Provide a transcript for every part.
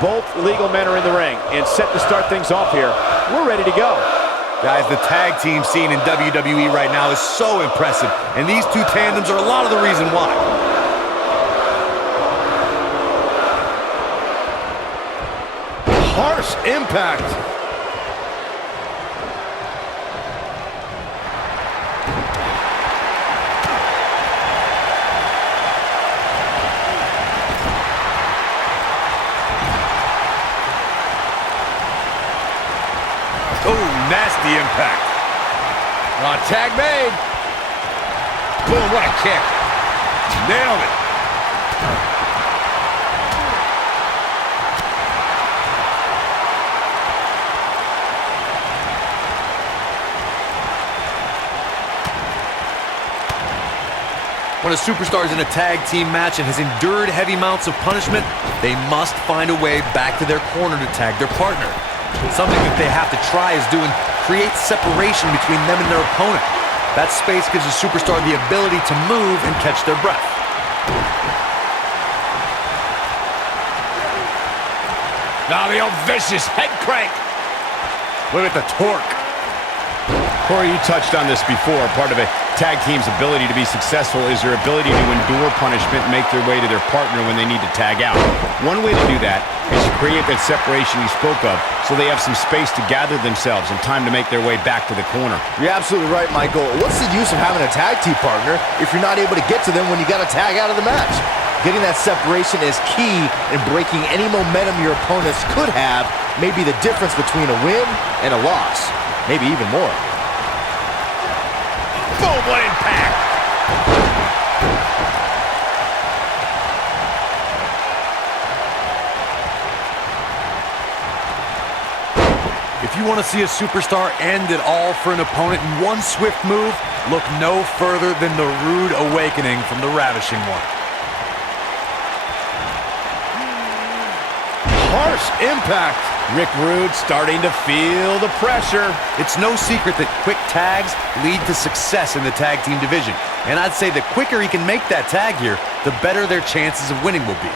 Both legal men are in the ring and set to start things off here. We're ready to go. Guys, the tag team scene in WWE right now is so impressive, and these two tandems are a lot of the reason why. Harsh impact. Oh, nasty impact. Tag made. Boom, what a kick. Nailed it. When a superstar is in a tag team match and has endured heavy amounts of punishment, they must find a way back to their corner to tag their partner. Something that they have to try is doing create separation between them and their opponent. That space gives a superstar the ability to move and catch their breath. Now the old vicious head crank. Look at the torque. Corey, you touched on this before. Part of a tag team's ability to be successful is their ability to endure punishment and make their way to their partner when they need to tag out. One way to do that is to create that separation you spoke of so they have some space to gather themselves and time to make their way back to the corner. You're absolutely right, Michael. What's the use of having a tag team partner if you're not able to get to them when you got to tag out of the match? Getting that separation is key in breaking any momentum your opponents could have, maybe the difference between a win and a loss, maybe even more. Boom, what impact! If you want to see a superstar end it all for an opponent in one swift move, look no further than the rude awakening from the Ravishing One. Harsh impact. Rick Rude starting to feel the pressure. It's no secret that quick tags lead to success in the tag team division. And I'd say the quicker he can make that tag here, the better their chances of winning will be.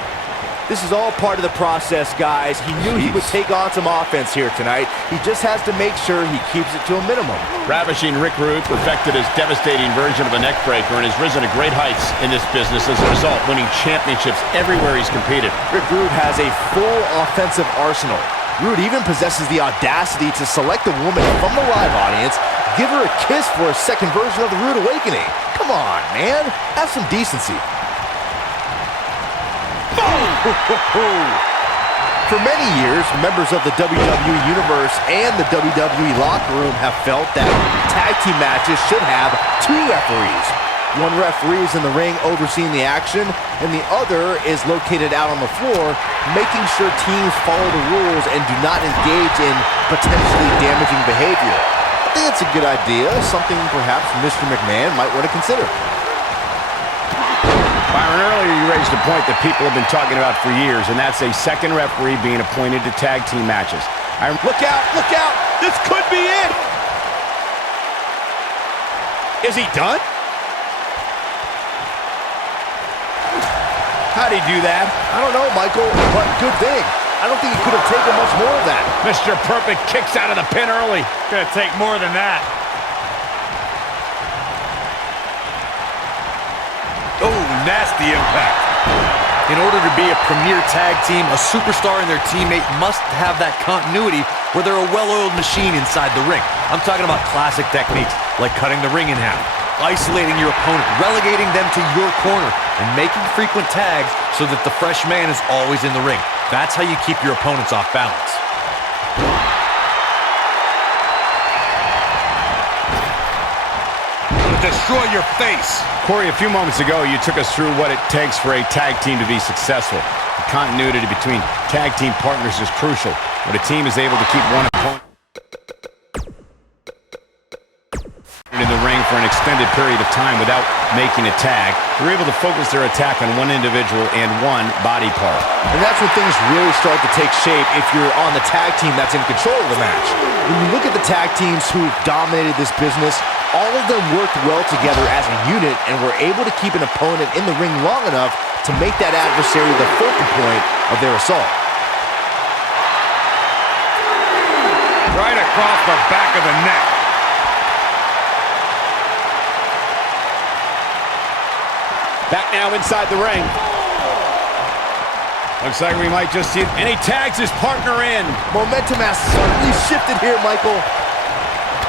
This is all part of the process, guys. He knew he would take on some offense here tonight. He just has to make sure he keeps it to a minimum. Ravishing Rick Rude perfected his devastating version of a neckbreaker and has risen to great heights in this business as a result, winning championships everywhere he's competed. Rick Rude has a full offensive arsenal. Rude even possesses the audacity to select a woman from the live audience, give her a kiss for a second version of the Rude Awakening. Come on, man. Have some decency. For many years, members of the WWE Universe and the WWE locker room have felt that tag team matches should have two referees. One referee is in the ring overseeing the action, and the other is located out on the floor, making sure teams follow the rules and do not engage in potentially damaging behavior. I think it's a good idea, something perhaps Mr. McMahon might want to consider. Byron, earlier you raised a point that people have been talking about for years, and that's a second referee being appointed to tag team matches. Look out, look out! This could be it! Is he done? How'd he do that? I don't know, Michael, but good thing. I don't think he could have taken much more of that. Mr. Perfect kicks out of the pin early. Gonna take more than that. Oh, nasty impact. In order to be a premier tag team, a superstar and their teammate must have that continuity where they're a well-oiled machine inside the ring. I'm talking about classic techniques like cutting the ring in half, isolating your opponent, relegating them to your corner, and making frequent tags so that the fresh man is always in the ring. That's how you keep your opponents off balance. Destroy your face. Corey, a few moments ago, you took us through what it takes for a tag team to be successful. The continuity between tag team partners is crucial. When a team is able to keep one opponent in the ring for an extended period of time without making a tag, they're able to focus their attack on one individual and one body part. And that's when things really start to take shape if you're on the tag team that's in control of the match. When you look at the tag teams who've dominated this business, all of them worked well together as a unit and were able to keep an opponent in the ring long enough to make that adversary the focal point of their assault. Right across the back of the neck. Back now inside the ring. Looks like we might just see it. And he tags his partner in. Momentum has certainly shifted here, Michael.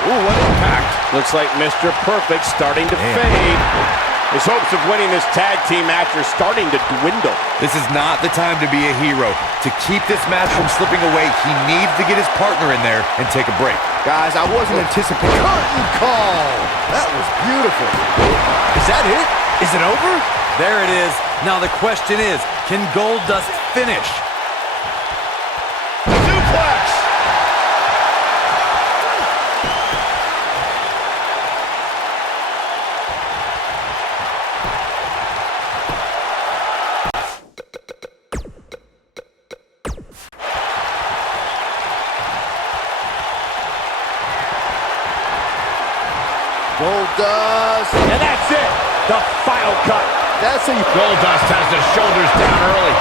Ooh, what impact. Looks like Mr. Perfect starting to fade. His hopes of winning this tag team match are starting to dwindle. This is not the time to be a hero. To keep this match from slipping away, he needs to get his partner in there and take a break. Guys, I wasn't anticipating. Curtain call! That was beautiful. Is that it? Is it over? There it is. Now the question is, can Goldust finish? Suplex! Goldust. And that's it. The final cut. That's how you... Goldust has the shoulders down early.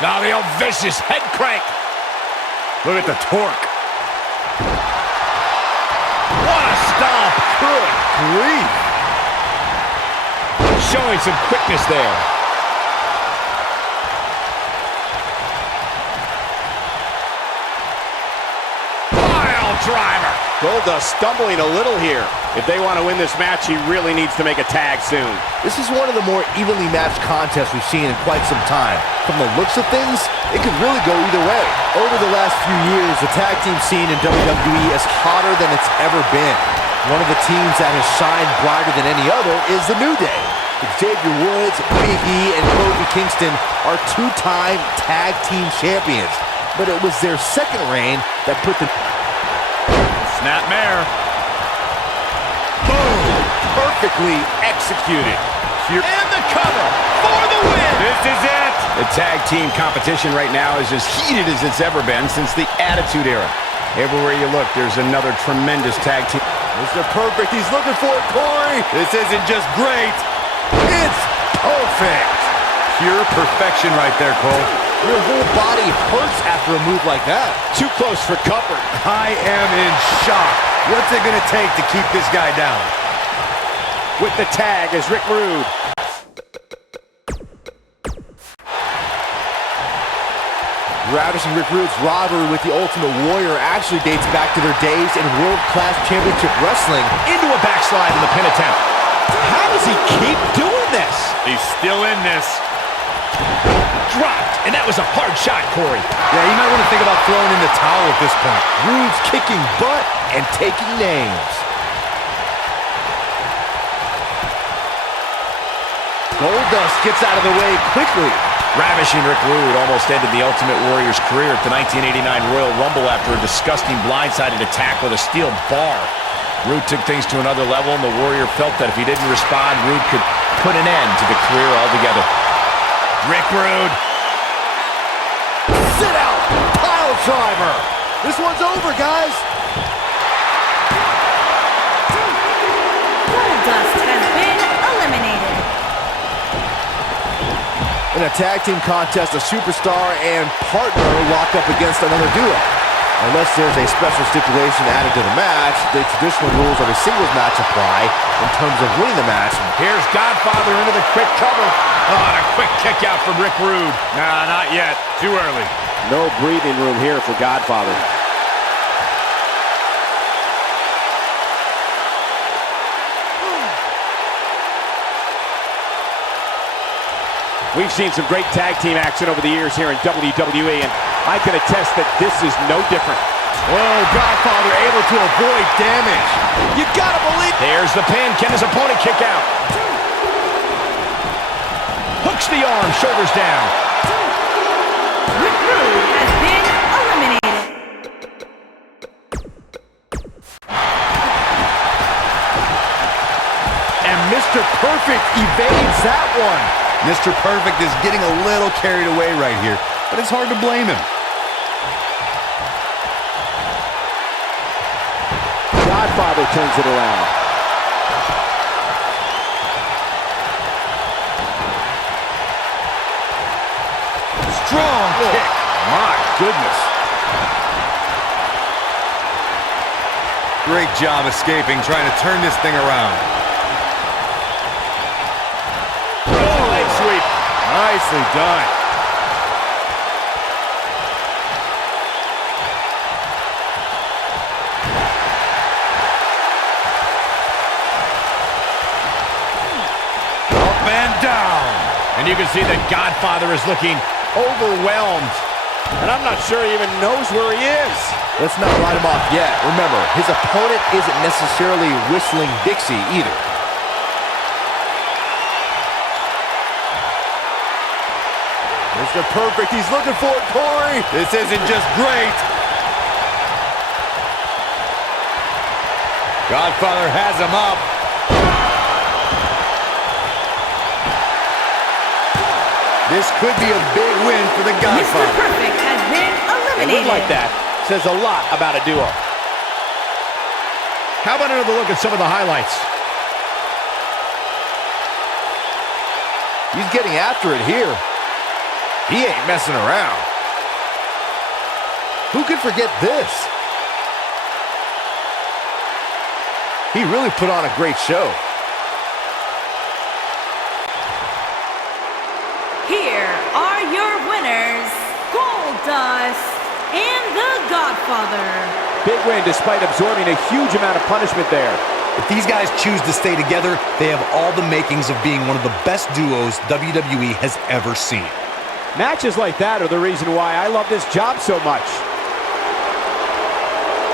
Now the old vicious head crank. Look at the torque. What a stomp. Good grief. Showing some quickness there. Pile driver. Goldust stumbling a little here. If they want to win this match, he really needs to make a tag soon. This is one of the more evenly matched contests we've seen in quite some time. From the looks of things, it could really go either way. Over the last few years, the tag team scene in WWE is hotter than it's ever been. One of the teams that has shined brighter than any other is the New Day. Xavier Woods, Big E, and Kofi Kingston are two-time tag team champions. But it was their second reign that put the... Snapmare. Boom! Perfectly executed. Here. And the cover for the win. This is it. The tag team competition right now is as heated as it's ever been since the Attitude Era. Everywhere you look, there's another tremendous tag team. Mr. Perfect, he's looking for it, Corey. This isn't just great. It's perfect. Pure perfection right there, Cole. Your whole body hurts after a move like that. Too close for comfort. I am in shock. What's it going to take to keep this guy down? With the tag is Rick Rude. Ravishing Rick Rude's rivalry with the Ultimate Warrior actually dates back to their days in World-Class Championship Wrestling. Into a backslide in the pin attempt. How does he keep doing this? He's still in this. Dropped, and that was a hard shot, Corey. Yeah, you might want to think about throwing in the towel at this point. Rude's kicking butt and taking names. Goldust gets out of the way quickly. Ravishing Rick Rude almost ended the Ultimate Warrior's career at the 1989 Royal Rumble after a disgusting blindsided attack with a steel bar. Rude took things to another level, and the Warrior felt that if he didn't respond, Rude could put an end to the career altogether. Rick Rude. Sit out! Pile driver! This one's over, guys! Goldust has been eliminated. In a tag team contest, a superstar and partner lock up against another duo. Unless there's a special stipulation added to the match, the traditional rules of a singles match apply in terms of winning the match. Here's Godfather into the quick cover. Oh, and a quick kick out from Rick Rude. Nah, not yet. Too early. No breathing room here for Godfather. We've seen some great tag team action over the years here in WWE, and I can attest that this is no different. Whoa, Godfather able to avoid damage. You gotta believe. There's the pin. Can his opponent kick out? Hooks the arm, shoulders down. Rick Rude has been eliminated. And Mr. Perfect evades that one. Mr. Perfect is getting a little carried away right here, but it's hard to blame him. Godfather turns it around. goodness. Great job escaping, trying to turn this thing around. Oh, leg sweep. Nicely done. Up and down. And you can see that Godfather is looking overwhelmed. And I'm not sure he even knows where he is. Let's not write him off yet. Remember, his opponent isn't necessarily whistling Dixie either. Mr. Perfect, he's looking for it, Corey. This isn't just great. Godfather has him up. This could be a big win for the Mr. Godfather. Perfect has been A eliminated. win like that says a lot about a duo. How about another look at some of the highlights? He's getting after it here. He ain't messing around. Who could forget this? He really put on a great show. Here are your winners, Goldust and the Godfather. Big win despite absorbing a huge amount of punishment there. If these guys choose to stay together, they have all the makings of being one of the best duos WWE has ever seen. Matches like that are the reason why I love this job so much.